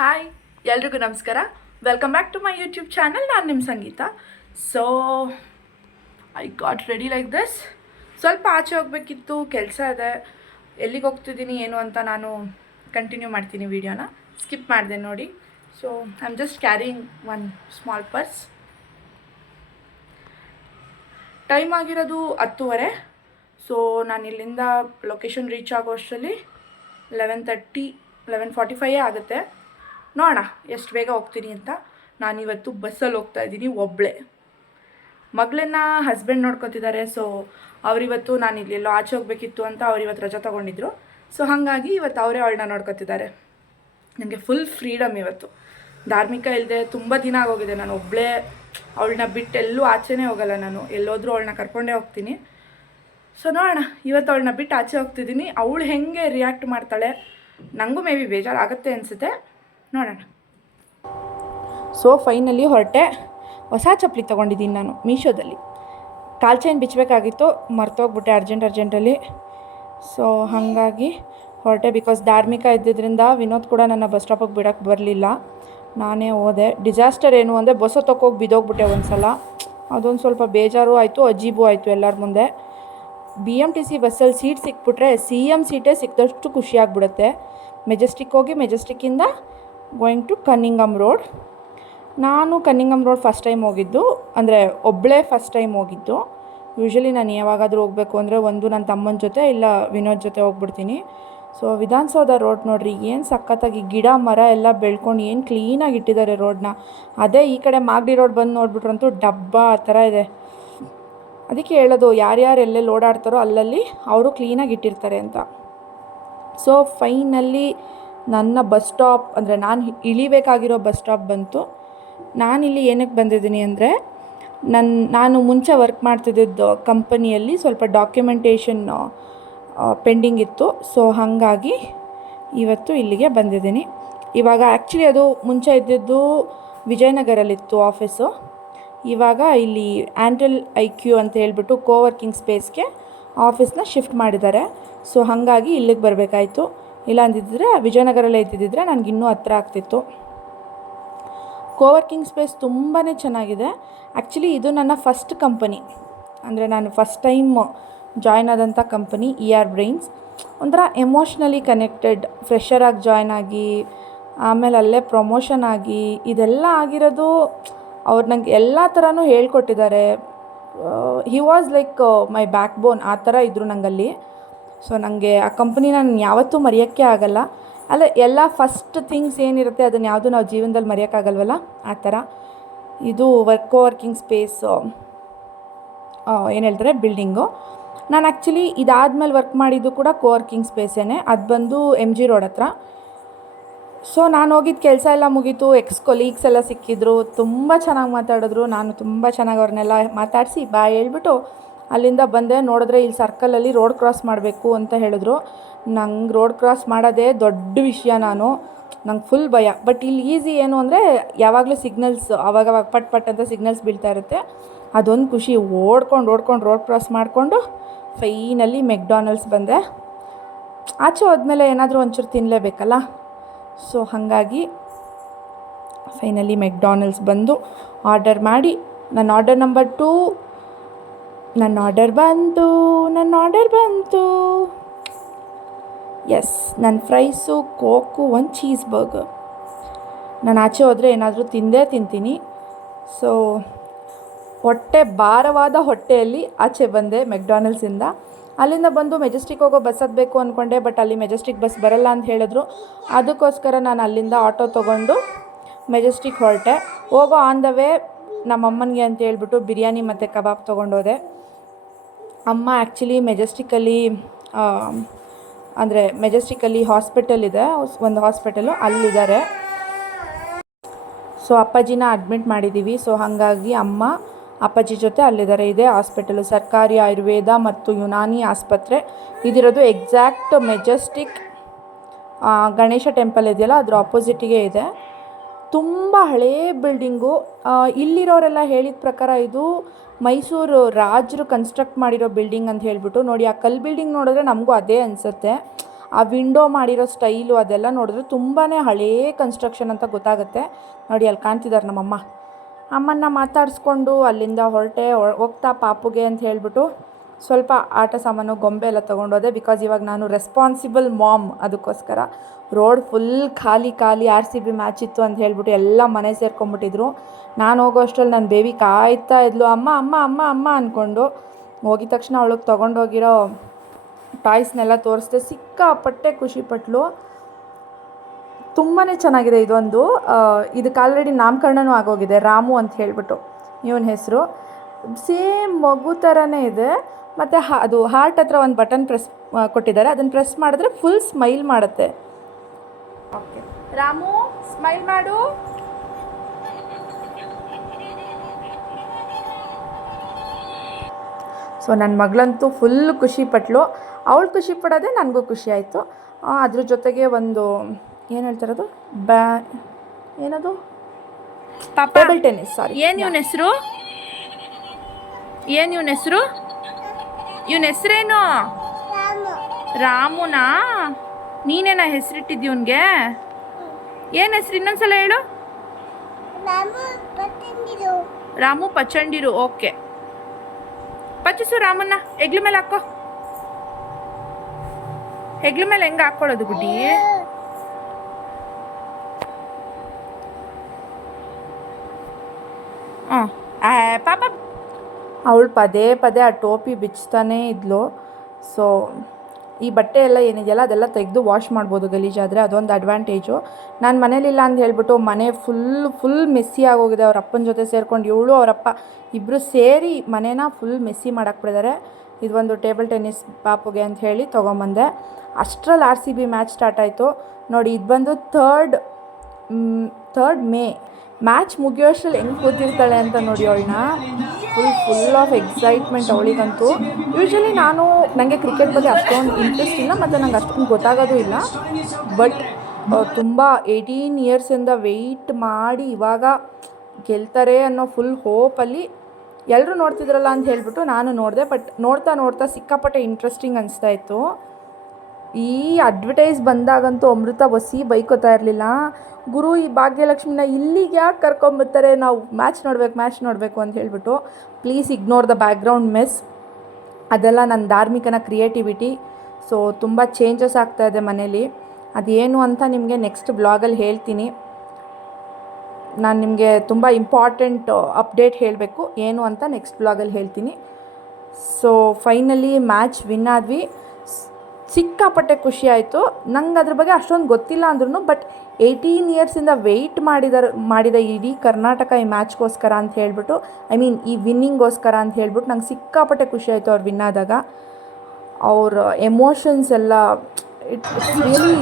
Hi ಎಲ್ರಿಗೂ ನಮಸ್ಕಾರ. Welcome back to my YouTube channel ನಾನು ನಿಮ್ಮ Sangeetha. So I got ready like this ಸ್ವಲ್ಪ ಆಚೆ ಹೋಗಬೇಕಿತ್ತು, ಕೆಲಸ ಇದೆ. ಎಲ್ಲಿಗೆ ಹೋಗ್ತಿದ್ದೀನಿ, ಏನು ಅಂತ ನಾನು ಕಂಟಿನ್ಯೂ ಮಾಡ್ತೀನಿ ವಿಡಿಯೋನ ಸ್ಕಿಪ್ ಮಾಡಿದೆ ನೋಡಿ. So I am just carrying one small purse time ಆಗಿರೋದು ಹತ್ತುವರೆ. ಸೊ ನಾನು ಇಲ್ಲಿಂದ ಲೊಕೇಶನ್ ರೀಚ್ ಆಗೋ ಅಷ್ಟರಲ್ಲಿ ಲೆವೆನ್ ತರ್ಟಿ ಲೆವೆನ್ ಫಾರ್ಟಿ ಫೈವೇ ಆಗುತ್ತೆ. ನೋಡೋಣ, ಎಷ್ಟು ಬೇಗ ಹೋಗ್ತೀನಿ ಅಂತ. ನಾನಿವತ್ತು ಬಸ್ಸಲ್ಲಿ ಹೋಗ್ತಾ ಇದ್ದೀನಿ, ಒಬ್ಳೆ. ಮಗಳನ್ನ ಹಸ್ಬೆಂಡ್ ನೋಡ್ಕೊತಿದ್ದಾರೆ ಸೊ ಅವರಿವತ್ತು ನಾನು ಇಲ್ಲೆಲ್ಲೋ ಆಚೆ ಹೋಗಬೇಕಿತ್ತು ಅಂತ ಅವ್ರು ಇವತ್ತು ರಜೆ ತೊಗೊಂಡಿದ್ರು. ಸೊ ಹಾಗಾಗಿ ಇವತ್ತು ಅವರೇ ಅವಳನ್ನ ನೋಡ್ಕೊತಿದ್ದಾರೆ. ನನಗೆ ಫುಲ್ ಫ್ರೀಡಮ್ ಇವತ್ತು. ಧಾರ್ಮಿಕ ಇಲ್ಲದೆ ತುಂಬ ದಿನ ಆಗೋಗಿದೆ, ನಾನು ಒಬ್ಬಳೇ ಅವಳನ್ನ ಬಿಟ್ಟು ಎಲ್ಲೂ ಆಚೆನೇ ಹೋಗಲ್ಲ ನಾನು. ಎಲ್ಲೋದ್ರೂ ಅವಳನ್ನ ಕರ್ಕೊಂಡೇ ಹೋಗ್ತೀನಿ. ಸೊ ನೋಡೋಣ, ಇವತ್ತು ಅವಳನ್ನ ಬಿಟ್ಟು ಆಚೆ ಹೋಗ್ತಿದ್ದೀನಿ. ಅವಳು ಹೆಂಗೆ ರಿಯಾಕ್ಟ್ ಮಾಡ್ತಾಳೆ ನನಗೂ ಮೇ ಬಿ ಬೇಜಾರಾಗುತ್ತೆ ಅನಿಸುತ್ತೆ. ನೋಡೋಣ. ಸೊ ಫೈನಲಿ ಹೊರಟೆ ಹೊಸ ಚಪ್ಪಲಿ ತೊಗೊಂಡಿದ್ದೀನಿ ನಾನು ಮೀಶೋದಲ್ಲಿ. ಕಾಲು ಚೈನ್ ಬಿಚ್ಚಬೇಕಾಗಿತ್ತು ಮರ್ತೋಗ್ಬಿಟ್ಟೆ ಅರ್ಜೆಂಟ್ ಅರ್ಜೆಂಟಲ್ಲಿ ಸೊ ಹಾಗಾಗಿ ಹೊರಟೆ ಬಿಕಾಸ್ ಧಾರ್ಮಿಕ ಇದ್ದಿದ್ದರಿಂದ ವಿನೋದ್ ಕೂಡ ನನ್ನ ಬಸ್ ಸ್ಟಾಪಿಗೆ ಬಿಡೋಕ್ಕೆ ಬರಲಿಲ್ಲ. ನಾನೇ ಹೋದೆ. ಡಿಸಾಸ್ಟರ್ ಏನು ಅಂದರೆ ಬಸ್ ತೊಗೋಗಿ ಬಿದ್ದೋಗ್ಬಿಟ್ಟೆ ಒಂದು ಸಲ ಅದೊಂದು ಸ್ವಲ್ಪ ಬೇಜಾರು ಆಯಿತು, ಅಜೀಬು ಆಯಿತು ಎಲ್ಲರ ಮುಂದೆ. ಬಿ ಎಂ ಟಿ ಸಿ ಬಸ್ಸಲ್ಲಿ ಸೀಟ್ ಸಿಕ್ಬಿಟ್ರೆ ಸಿ ಎಂ ಸೀಟೇ ಸಿಕ್ಕಿದಷ್ಟು ಖುಷಿಯಾಗ್ಬಿಡುತ್ತೆ ಮೆಜೆಸ್ಟಿಕ್ ಹೋಗಿ ಮೆಜೆಸ್ಟಿಕ್ಕಿಂದ ಗೋಯಿಂಗ್ ಟು ಕನ್ನಿಂಗಮ್ ರೋಡ್ ನಾನು ಕನ್ನಿಂಗಮ್ ರೋಡ್ ಫಸ್ಟ್ ಟೈಮ್ ಹೋಗಿದ್ದು, ಅಂದರೆ ಒಬ್ಬಳೇ ಫಸ್ಟ್ ಟೈಮ್ ಹೋಗಿದ್ದು. ಯೂಶ್ವಲಿ ನಾನು ಯಾವಾಗಾದರೂ ಹೋಗಬೇಕು ಅಂದರೆ ಒಂದು ನನ್ನ ತಮ್ಮನ ಜೊತೆ ಇಲ್ಲ ವಿನೋದ್ ಜೊತೆ ಹೋಗ್ಬಿಡ್ತೀನಿ. ಸೊ ವಿಧಾನಸೌಧ ರೋಡ್ ನೋಡ್ರಿ, ಏನು ಸಖತ್ತಾಗಿ ಗಿಡ, ಮರ ಎಲ್ಲ ಬೆಳ್ಕೊಂಡು ಏನು ಕ್ಲೀನಾಗಿ ಇಟ್ಟಿದ್ದಾರೆ ರೋಡ್ನ ಅದೇ ಈ ಕಡೆ ಮಾಗಡಿ ರೋಡ್ ಬಂದು ನೋಡ್ಬಿಟ್ರಂತೂ ಡಬ್ಬ ಆ ಥರ ಇದೆ. ಅದಕ್ಕೆ ಹೇಳೋದು, ಯಾರ್ಯಾರು ಎಲ್ಲೆಲ್ಲಿ ಓಡಾಡ್ತಾರೋ ಅಲ್ಲಲ್ಲಿ ಅವರು ಕ್ಲೀನಾಗಿ ಇಟ್ಟಿರ್ತಾರೆ ಅಂತ. ಸೊ ಫೈನಲ್ಲಿ ನನ್ನ ಬಸ್ ಸ್ಟಾಪ್ ಅಂದರೆ ನಾನು ಇಳಿಬೇಕಾಗಿರೋ ಬಸ್ ಸ್ಟಾಪ್ ಬಂತು. ನಾನಿಲ್ಲಿ ಏನಕ್ಕೆ ಬಂದಿದ್ದೀನಿ ಅಂದರೆ ನನ್ನ ನಾನು ಮುಂಚೆ ವರ್ಕ್ ಮಾಡ್ತಿದ್ದಿದ್ದು ಕಂಪನಿಯಲ್ಲಿ ಸ್ವಲ್ಪ ಡಾಕ್ಯುಮೆಂಟೇಷನ್ ಪೆಂಡಿಂಗ್ ಇತ್ತು. ಸೊ, ಹಾಗಾಗಿ ಇವತ್ತು ಇಲ್ಲಿಗೆ ಬಂದಿದ್ದೀನಿ. ಇವಾಗ ಆ್ಯಕ್ಚುಲಿ ಅದು ಮುಂಚೆ ಇದ್ದಿದ್ದು ವಿಜಯನಗರಲ್ಲಿತ್ತು ಆಫೀಸು. ಇವಾಗ ಇಲ್ಲಿ ಆ್ಯಂಟಲ್ ಐ ಕ್ಯೂ ಅಂತ ಹೇಳಿಬಿಟ್ಟು ಕೋವರ್ಕಿಂಗ್ ಸ್ಪೇಸ್ಗೆ ಆಫೀಸ್ನ ಶಿಫ್ಟ್ ಮಾಡಿದ್ದಾರೆ. ಸೊ, ಹಾಗಾಗಿ ಇಲ್ಲಿಗೆ ಬರಬೇಕಾಯ್ತು. ಇಲ್ಲ ಅಂದಿದ್ದರೆ ವಿಜಯನಗರಲ್ಲೇ ನನಗೆ ಇನ್ನೂ ಹತ್ರ ಆಗ್ತಿತ್ತು. ಕೋವರ್ಕಿಂಗ್ ಸ್ಪೇಸ್ ತುಂಬಾ ಚೆನ್ನಾಗಿದೆ. ಆ್ಯಕ್ಚುಲಿ ಇದು ನನ್ನ ಫಸ್ಟ್ ಕಂಪನಿ ಅಂದರೆ ನಾನು ಫಸ್ಟ್ ಟೈಮ್ ಜಾಯ್ನ್ ಆದಂಥ ಕಂಪನಿ ಇ ಆರ್ ಬ್ರೈನ್ಸ್ ಒಂಥರ ಎಮೋಷ್ನಲಿ ಕನೆಕ್ಟೆಡ್ ಫ್ರೆಷರಾಗಿ ಜಾಯ್ನ್ ಆಗಿ, ಆಮೇಲೆ ಅಲ್ಲೇ ಪ್ರಮೋಷನ್ ಆಗಿ, ಇದೆಲ್ಲ ಆಗಿರೋದು ಅವ್ರು ನಂಗೆ ಎಲ್ಲ ಥರನೂ ಹೇಳ್ಕೊಟ್ಟಿದ್ದಾರೆ. He was like my backbone ಆ ಥರ ಇದ್ದರು ನಂಗಲ್ಲಿ. ಸೊ ನನಗೆ ಆ ಕಂಪ್ನಿ ನಾನು ಯಾವತ್ತೂ ಮರೆಯೋಕ್ಕೆ ಆಗಲ್ಲ. ಅಲ್ಲ, ಎಲ್ಲ ಫಸ್ಟ್ ಥಿಂಗ್ಸ್ ಏನಿರುತ್ತೆ ಅದನ್ನು ಯಾವುದು ನಾವು ಜೀವನದಲ್ಲಿ ಮರೆಯೋಕ್ಕಾಗಲ್ವಲ್ಲ ಆ ಥರ ಇದು ವರ್ಕ್ ವರ್ಕಿಂಗ್ ಸ್ಪೇಸು ಏನು ಹೇಳ್ತಾರೆ? ಬಿಲ್ಡಿಂಗು ನಾನು ಆ್ಯಕ್ಚುಲಿ ಇದಾದಮೇಲೆ ವರ್ಕ್ ಮಾಡಿದ್ದು ಕೂಡ ಕೋವರ್ಕಿಂಗ್ ಸ್ಪೇಸೇ ಅದು ಬಂದು ಎಂ ಜಿ ರೋಡ್ ಹತ್ರ. ಸೊ ನಾನು ಹೋಗಿದ್ದ ಕೆಲಸ ಎಲ್ಲ ಮುಗೀತು. ಎಕ್ಸ್ ಕೊಲೀಗ್ಸ್ ಎಲ್ಲ ಸಿಕ್ಕಿದ್ರು. ತುಂಬ ಚೆನ್ನಾಗಿ ಮಾತಾಡಿದ್ರು. ನಾನು ತುಂಬ ಚೆನ್ನಾಗಿ ಅವ್ರನ್ನೆಲ್ಲ ಮಾತಾಡಿಸಿ ಬಾಯ್ ಹೇಳ್ಬಿಟ್ಟು ಅಲ್ಲಿಂದ ಬಂದೆ, ನೋಡಿದ್ರೆ ಇಲ್ಲಿ ಸರ್ಕಲಲ್ಲಿ ರೋಡ್ ಕ್ರಾಸ್ ಮಾಡಬೇಕು ಅಂತ ಹೇಳಿದ್ರು. ನಂಗೆ ರೋಡ್ ಕ್ರಾಸ್ ಮಾಡೋದೇ ದೊಡ್ಡ ವಿಷಯ ನಾನು. ನಂಗೆ ಫುಲ್ ಭಯ. ಬಟ್ ಇಲ್ಲಿ ಈಸಿ ಏನು ಅಂದರೆ ಯಾವಾಗಲೂ ಸಿಗ್ನಲ್ಸ್ ಅವಾಗವಾಗ ಪಟ್ ಪಟ್ ಅಂತ ಸಿಗ್ನಲ್ಸ್ ಬೀಳ್ತಾ ಇರುತ್ತೆ. ಅದೊಂದು ಖುಷಿ. ಓಡ್ಕೊಂಡು ಓಡ್ಕೊಂಡು ರೋಡ್ ಕ್ರಾಸ್ ಮಾಡಿಕೊಂಡು ಫೈನಲ್ಲಿ ಮೆಕ್ಡಾನಲ್ಸ್ ಬಂದೆ. ಆಚೆ ಹೋದ್ಮೇಲೆ ಏನಾದರೂ ಒಂಚೂರು ತಿನ್ನಲೇಬೇಕಲ್ಲ ಸೊ ಹಾಗಾಗಿ ಫೈನಲಿ ಮೆಕ್ಡಾನಲ್ಸ್ ಬಂದು ಆರ್ಡರ್ ಮಾಡಿ. ನನ್ನ ಆರ್ಡರ್ ನಂಬರ್ ಟೂ ನನ್ನ ಆರ್ಡರ್ ಬಂತು, ನನ್ನ ಆರ್ಡರ್ ಬಂತು. ಎಸ್ ನನ್ನ ಫ್ರೈಸು ಕೋಕು ಒಂದು ಚೀಸ್ ಬರ್ಗರ್ ನಾನು ಆಚೆ ಹೋದರೆ ಏನಾದರೂ ತಿಂದೇ ತಿಂತೀನಿ. ಸೊ ಹೊಟ್ಟೆ, ಭಾರವಾದ ಹೊಟ್ಟೆಯಲ್ಲಿ ಆಚೆ ಬಂದೆ ಮೆಕ್ಡಾನಲ್ಸಿಂದ ಅಲ್ಲಿಂದ ಬಂದು ಮೆಜೆಸ್ಟಿಕ್ ಹೋಗೋ ಬಸ್ ಹತ್ತಬೇಕು ಅಂದ್ಕೊಂಡೆ ಬಟ್ ಅಲ್ಲಿ ಮೆಜೆಸ್ಟಿಕ್ ಬಸ್ ಬರಲ್ಲ ಅಂತ ಹೇಳಿದ್ರು. ಅದಕ್ಕೋಸ್ಕರ ನಾನು ಅಲ್ಲಿಂದ ಆಟೋ ತೊಗೊಂಡು ಮೆಜೆಸ್ಟಿಕ್ ಹೊರಟೆ. ಹೋಗೋ ಆನ್ ದ ವೇ ನಮ್ಮ ಅಮ್ಮನಿಗೆ ಅಂತ ಹೇಳ್ಬಿಟ್ಟು ಬಿರಿಯಾನಿ ಮತ್ತು ಕಬಾಬ್ ತೊಗೊಂಡೋದೆ. ಅಮ್ಮ ಆ್ಯಕ್ಚುಲಿ ಮೆಜೆಸ್ಟಿಕಲ್ಲಿ ಅಂದರೆ ಮೆಜೆಸ್ಟಿಕಲ್ಲಿ ಹಾಸ್ಪಿಟಲ್ ಇದೆ. ಒಂದು ಹಾಸ್ಪಿಟಲು ಅಲ್ಲಿದ್ದಾರೆ. ಸೊ ಅಪ್ಪಾಜಿನ ಅಡ್ಮಿಟ್ ಮಾಡಿದ್ದೀವಿ ಸೊ ಹಾಗಾಗಿ ಅಮ್ಮ, ಅಪ್ಪಾಜಿ ಜೊತೆ ಅಲ್ಲಿದ್ದಾರೆ. ಇದೇ ಹಾಸ್ಪಿಟಲು ಸರ್ಕಾರಿ ಆಯುರ್ವೇದ ಮತ್ತು ಯುನಾನಿ ಆಸ್ಪತ್ರೆ. ಇದಿರೋದು ಎಕ್ಸಾಕ್ಟ್ ಮೆಜೆಸ್ಟಿಕ್ ಗಣೇಶ ಟೆಂಪಲ್ ಇದೆಯಲ್ಲ, ಅದರ ಆಪೋಸಿಟಿಗೆ ಇದೆ. ತುಂಬ ಹಳೇ ಬಿಲ್ಡಿಂಗು. ಇಲ್ಲಿರೋರೆಲ್ಲ ಹೇಳಿದ ಪ್ರಕಾರ ಇದು ಮೈಸೂರು ರಾಜರು ಕನ್ಸ್ಟ್ರಕ್ಟ್ ಮಾಡಿರೋ ಬಿಲ್ಡಿಂಗ್ ಅಂತ ಹೇಳಿಬಿಟ್ಟು ನೋಡಿ, ಆ ಕಲ್ ಬಿಲ್ಡಿಂಗ್ ನೋಡಿದ್ರೆ ನಮಗೂ ಅದೇ ಅನಿಸುತ್ತೆ. ಆ ವಿಂಡೋ ಮಾಡಿರೋ ಸ್ಟೈಲು ಅದೆಲ್ಲ ನೋಡಿದ್ರೆ ತುಂಬಾ ಹಳೇ ಕನ್ಸ್ಟ್ರಕ್ಷನ್ ಅಂತ ಗೊತ್ತಾಗುತ್ತೆ. ನೋಡಿ, ಅಲ್ಲಿ ಕಾಣ್ತಿದ್ದಾರೆ ನಮ್ಮಮ್ಮ. ಅಮ್ಮನ್ನ ಮಾತಾಡಿಸ್ಕೊಂಡು ಅಲ್ಲಿಂದ ಹೊರಟೆ ಹೋಗ್ತಾ ಪಾಪುಗೆ ಅಂತ ಹೇಳ್ಬಿಟ್ಟು ಸ್ವಲ್ಪ ಆಟ ಸಾಮಾನು, ಗೊಂಬೆ ಎಲ್ಲ ತೊಗೊಂಡೋದೆ ಬಿಕಾಸ್ ಇವಾಗ ನಾನು ರೆಸ್ಪಾನ್ಸಿಬಲ್ ಮಾಮ್ ಅದಕ್ಕೋಸ್ಕರ. ರೋಡ್ ಫುಲ್ ಖಾಲಿ ಖಾಲಿ ಆರ್ ಸಿ ಬಿ ಮ್ಯಾಚ್ ಇತ್ತು ಅಂತ ಹೇಳ್ಬಿಟ್ಟು ಎಲ್ಲ ಮನೆ ಸೇರ್ಕೊಂಬಿಟ್ಟಿದ್ರು ನಾನು ಹೋಗೋ ಅಷ್ಟರಲ್ಲಿ ನನ್ನ ಬೇಬಿ ಕಾಯ್ತಾ ಇದ್ಲು, ಅಮ್ಮ ಅಮ್ಮ ಅಮ್ಮ ಅಮ್ಮ ಅಂದ್ಕೊಂಡು ಹೋಗಿದ ತಕ್ಷಣ ಅವಳಿಗೆ ತೊಗೊಂಡೋಗಿರೋ ಟಾಯ್ಸ್ನೆಲ್ಲ ತೋರಿಸ್ದೆ, ಸಿಕ್ಕಾಪಟ್ಟೆ ಖುಷಿಪಟ್ಲು ತುಂಬಾ ಚೆನ್ನಾಗಿದೆ ಇದೊಂದು. ಇದಕ್ಕೆ ಆಲ್ರೆಡಿ ನಾಮಕರಣನೂ ಆಗೋಗಿದೆ, ರಾಮು ಅಂತ ಹೇಳ್ಬಿಟ್ಟು. ಇವನ ಹೆಸರು. ಸೇಮ್ ಮಗು ಥರನೇ ಇದೆ. ಮತ್ತು ಹಾ ಅದು ಹಾರ್ಟ್ ಹತ್ರ ಒಂದು ಬಟನ್ ಪ್ರೆಸ್ ಕೊಟ್ಟಿದ್ದಾರೆ. ಅದನ್ನು ಪ್ರೆಸ್ ಮಾಡಿದ್ರೆ ಫುಲ್ ಸ್ಮೈಲ್ ಮಾಡುತ್ತೆ. ಓಕೆ ರಾಮು ಸ್ಮೈಲ್ ಮಾಡು. ಸೊ ನನ್ನ ಮಗಳಂತೂ ಫುಲ್ ಖುಷಿ ಪಟ್ಲು. ಅವಳು ಖುಷಿ ಪಡೋದೇ ನನಗೂ ಖುಷಿ ಆಯಿತು. ಅದ್ರ ಜೊತೆಗೆ ಒಂದು ಏನು ಹೇಳ್ತಾರದು ಬ್ಯಾ ಏನದು? ಟೇಬಲ್ ಟೆನ್ನಿಸ್ ಸಾರಿ ಏನು ಇವನ ಹೆಸರು? ಏನ್ ಇವನ ಹೆಸರು? ಇವನ ಹೆಸರೇನು? ರಾಮುನಾ? ನೀನೇನ ಹೆಸರಿಟ್ಟಿದ್ದು ಇವನ್ಗೆ? ಏನ್ ಹೆಸರು? ಇನ್ನೊಂದ್ಸಲ ಹೇಳು. ರಾಮು ಪಚಂಡಿರು. ಓಕೆ. ಪಚಿಸು ರಾಮನ್ನ ಹೆಗ್ಲ ಮೇಲೆ ಹಾಕೋ. ಹೆಗ್ಲ ಮೇಲೆ ಹೆಂಗ ಹಾಕೊಳ್ಳೋದು ಗುಡ್ಡಿ ಆ, ಪಾಪ ಅವಳು ಪದೇ ಪದೇ ಆ ಟೋಪಿ ಬಿಚ್ತಾನೇ ಇದ್ಲು. ಸೊ ಈ ಬಟ್ಟೆ ಎಲ್ಲ ಏನಿದೆಯಲ್ಲ, ಅದೆಲ್ಲ ತೆಗೆದು ವಾಶ್ ಮಾಡ್ಬೋದು ಗಲೀಜಾದರೆ, ಅದೊಂದು ಅಡ್ವಾಂಟೇಜು ನಾನು ಮನೇಲಿಲ್ಲ ಅಂತ ಹೇಳ್ಬಿಟ್ಟು ಮನೆ ಫುಲ್ ಫುಲ್ ಮೆಸ್ಸಿ ಆಗೋಗಿದೆ. ಅವ್ರ ಅಪ್ಪನ ಜೊತೆ ಸೇರ್ಕೊಂಡು ಇವಳು ಅವರಪ್ಪ ಇಬ್ಬರು ಸೇರಿ ಮನೇನ ಫುಲ್ ಮೆಸ್ಸಿ ಮಾಡಾಕ್ಬಿಟ್ಟಿದ್ದಾರೆ ಇದೊಂದು ಟೇಬಲ್ ಟೆನ್ನಿಸ್ ಪಾಪುಗೆ ಅಂತ ಹೇಳಿ ತೊಗೊಂಬಂದೆ. ಅಷ್ಟರಲ್ಲಿ R C B match start ಆಯಿತು. ನೋಡಿ, ಇದು ಬಂದು ಥರ್ಡ್ ಥರ್ಡ್ ಮೇ ಮ್ಯಾಚ್ ಮುಗಿಯೋಷ್ಟ್ರಲ್ಲಿ ಹೆಂಗೆ ಕೂತಿರ್ತಾಳೆ ಅಂತ ನೋಡಿ ಅವಳನ್ನ. ಫುಲ್ ಫುಲ್ ಆಫ್ ಎಕ್ಸೈಟ್ಮೆಂಟ್ ಅವಳಿಗಂತೂ. ಯೂಶ್ವಲಿ ನಾನು ನನಗೆ ಕ್ರಿಕೆಟ್ ಬಗ್ಗೆ ಅಷ್ಟೊಂದು ಇಂಟ್ರೆಸ್ಟ್ ಇಲ್ಲ ಮತ್ತು ನಂಗೆ ಅಷ್ಟೊಂದು ಗೊತ್ತಾಗೋದು ಇಲ್ಲ. ಬಟ್ ತುಂಬ ಏಯ್ಟೀನ್ ಇಯರ್ಸಿಂದ ವೆಯ್ಟ್ ಮಾಡಿ ಇವಾಗ ಗೆಲ್ತಾರೆ ಅನ್ನೋ ಫುಲ್ ಹೋಪಲ್ಲಿ ಎಲ್ಲರೂ ನೋಡ್ತಿದ್ರಲ್ಲ ಅಂತ ಹೇಳಿಬಿಟ್ಟು ನಾನು ನೋಡಿದೆ. ಬಟ್ ನೋಡ್ತಾ ನೋಡ್ತಾ ಸಿಕ್ಕಾಪಟ್ಟೆ ಇಂಟ್ರೆಸ್ಟಿಂಗ್ ಅನಿಸ್ತಾ ಇತ್ತು. ಈ ಅಡ್ವಟೈಸ್ ಬಂದಾಗಂತೂ ಅಮೃತ ಬಸ್ಸಿ ಬೈಕೋತಾ ಇರಲಿಲ್ಲ. ಗುರು ಈ ಭಾಗ್ಯಲಕ್ಷ್ಮಿನ ಇಲ್ಲಿಗೆ ಯಾಕೆ ಕರ್ಕೊಂಬರ್ತಾರೆ ನಾವು ಮ್ಯಾಚ್ ನೋಡ್ಬೇಕು ಮ್ಯಾಚ್ ನೋಡಬೇಕು ಅಂತ ಹೇಳ್ಬಿಟ್ಟು please ignore the background mess ಅದೆಲ್ಲ ನನ್ನ ಧಾರ್ಮಿಕನ ಕ್ರಿಯೇಟಿವಿಟಿ ಸೊ ತುಂಬ ಚೇಂಜಸ್ ಆಗ್ತಾ ಇದೆ ಮನೇಲಿ. ಅದೇನು ಅಂತ ನಿಮಗೆ ನೆಕ್ಸ್ಟ್ ಬ್ಲಾಗಲ್ಲಿ ಹೇಳ್ತೀನಿ. ನಾನು ನಿಮಗೆ ತುಂಬ ಇಂಪಾರ್ಟೆಂಟ್ ಅಪ್ಡೇಟ್ ಹೇಳಬೇಕು. ಏನು ಅಂತ ನೆಕ್ಸ್ಟ್ ಬ್ಲಾಗಲ್ಲಿ ಹೇಳ್ತೀನಿ. ಸೊ ಫೈನಲಿ ಮ್ಯಾಚ್ ವಿನ್ ಆದ್ವಿ. ಸಿಕ್ಕಾಪಟ್ಟೆ ಖುಷಿ ಆಯಿತು. ನಂಗೆ ಅದ್ರ ಬಗ್ಗೆ ಅಷ್ಟೊಂದು ಗೊತ್ತಿಲ್ಲ ಅಂದ್ರೂ ಬಟ್ ಏಯ್ಟೀನ್ ಇಯರ್ಸಿಂದ ವೆಯ್ಟ್ ಮಾಡಿದ ಮಾಡಿದ ಇಡೀ ಕರ್ನಾಟಕ ಈ ಮ್ಯಾಚ್ಗೋಸ್ಕರ ಅಂತ ಹೇಳ್ಬಿಟ್ಟು ಐ ಮೀನ್ ಈ ವಿನ್ನಿಂಗ್ಗೋಸ್ಕರ ಅಂತ ಹೇಳ್ಬಿಟ್ಟು ನಂಗೆ ಸಿಕ್ಕಾಪಟ್ಟೆ ಖುಷಿ ಆಯಿತು ಅವ್ರು ವಿನ್ ಆದಾಗ. ಅವ್ರ ಎಮೋಷನ್ಸ್ ಎಲ್ಲ ಇಟ್ ರಿಯಲಿ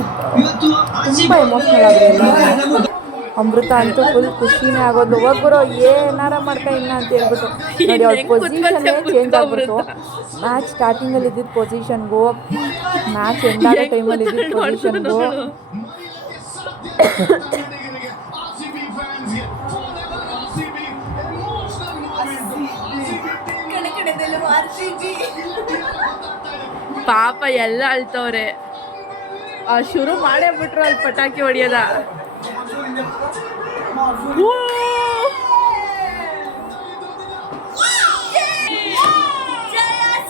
ತುಂಬ ಎಮೋಷ್ನಲ್ ಆಗಿದೆ ಎಲ್ಲ ಅಮೃತ ಅಂತೂ ಫುಲ್ ಖುಷಿನೇ ಆಗೋದು. ಒಬ್ಬರು ಏನಾರ ಮಾಡ್ತಾ ಇನ್ನ ಅಂತ ಹೇಳ್ಬಿಟ್ಟು. ನೋಡಿ ಅವ್ರ ಪೊಸಿಷನ್ನೇ ಚೇಂಜ್ ಆಗ್ಬಿಟ್ಟು. ಮ್ಯಾಚ್ ಸ್ಟಾರ್ಟಿಂಗಲ್ಲಿ ಇದ್ದಿದ್ದ ಪೊಸಿಷನ್ಗೂ ಮ್ಯಾಚ್ ಎಂಡ್ ಆಗೋ ಟೈಮಲ್ಲಿ ಇದ್ದಿದ್ದ ಪೊಸಿಷನ್ಗೂ ಪಾಪ ಎಲ್ಲ ಅಳ್ತವ್ರೆ. ಶುರು ಮಾಡೇ ಬಿಟ್ರು ಅಲ್ಲಿ ಪಟಾಕಿ ಹೊಡಿಯೋದ!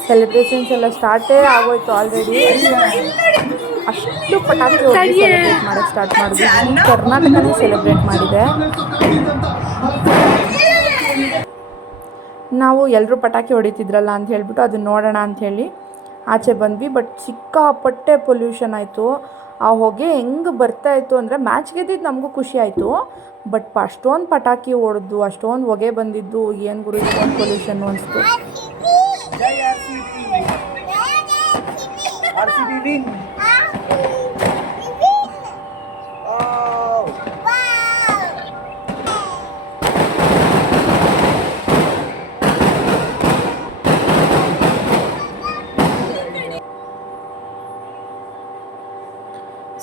ಸೆಲೆಬ್ರೇಷನ್ಸ್ ಎಲ್ಲ ಸ್ಟಾರ್ಟೇ ಆಗೋಯ್ತು ಆಲ್ರೆಡಿ ಅಷ್ಟು ಪಟಾಕಿ ಸೆಲೆಬ್ರೇಟ್ ಮಾಡೋಕ್ಕೆ ಸ್ಟಾರ್ಟ್ ಮಾಡಿದ್ವಿ. ಕರ್ನಾಟಕದಲ್ಲಿ ಕರ್ನಾಟಕನೇ ಸೆಲೆಬ್ರೇಟ್ ಮಾಡಿದೆ. ನಾವು ಎಲ್ಲರೂ ಪಟಾಕಿ ಹೊಡಿತಿದ್ರಲ್ಲ ಅಂತ ಹೇಳ್ಬಿಟ್ಟು ಅದನ್ನ ನೋಡೋಣ ಅಂಥೇಳಿ ಆಚೆ ಬಂದ್ವಿ ಬಟ್ ಸಿಕ್ಕಾಪಟ್ಟೆ ಪೊಲ್ಯೂಷನ್ ಆಯಿತು. ಆ ಹೊಗೆ ಹೆಂಗೆ ಬರ್ತಾ ಇತ್ತು ಅಂದರೆ ಮ್ಯಾಚ್ ಗೆದ್ದಿದ್ದು ನಮಗೂ ಖುಷಿ ಆಯಿತು. ಬಟ್ ಅಷ್ಟೊಂದು ಪಟಾಕಿ ಹೊಡೆದು, ಅಷ್ಟೊಂದು ಹೊಗೆ ಬಂದಿದ್ದು, ಏನು ಗುರು ಪೊಲ್ಯೂಷನ್ ಅನಿಸ್ತು.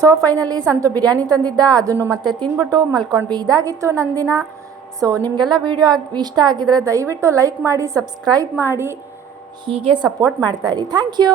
ಸೊ ಫೈನಲಿ ಸಂತು ಬಿರಿಯಾನಿ ತಂದಿದ್ದ. ಅದನ್ನು ಮತ್ತೆ ತಿಂದ್ಬಿಟ್ಟು ಮಲ್ಕೊಂಡ್ವಿ. ಇದಾಗಿತ್ತು ನನ್ನ ದಿನ ಸೊ ನಿಮಗೆಲ್ಲ ವೀಡಿಯೋ ಇಷ್ಟ ಆಗಿದ್ರೆ ದಯವಿಟ್ಟು ಲೈಕ್ ಮಾಡಿ ಸಬ್ಸ್ಕ್ರೈಬ್ ಮಾಡಿ. ಹೀಗೆ ಸಪೋರ್ಟ್ ಮಾಡ್ತಾಯಿರಿ ಥ್ಯಾಂಕ್ ಯು